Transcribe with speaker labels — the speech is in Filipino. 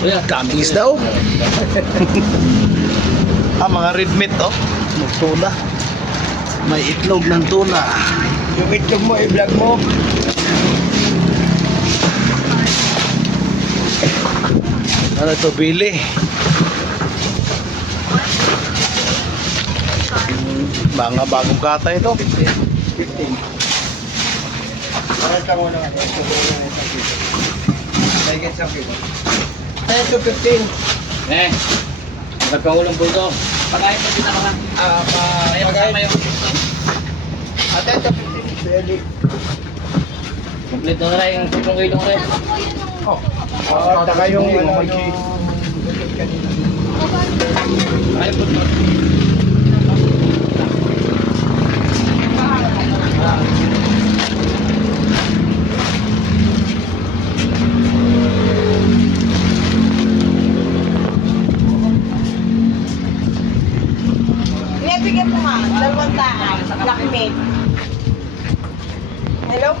Speaker 1: Daming isda oh. ah, mga red meat oh. Tuna. May itlog ng tuna.
Speaker 2: Yung itlog mo, i-vlog mo.
Speaker 1: Ano ito, Billy? Mga bagong kata ito.
Speaker 2: 15. Parang ka muna nga. Ito ko na isang kilo. Mahigit isang kilo. 10 to 15.
Speaker 3: Eh, nagkaulang po ito. Pagayin mo kita mga.
Speaker 2: Ah, pa,
Speaker 3: Ayaw
Speaker 2: pagkain.
Speaker 3: yung
Speaker 2: Ah, 10 to 15. Pwede.
Speaker 3: Complete na na yung 10 kilo rin.
Speaker 2: Ah, taka yung ano.
Speaker 3: Ayaw po
Speaker 4: Ibigay mo nga, dalawang daan, blackmail. Hello po.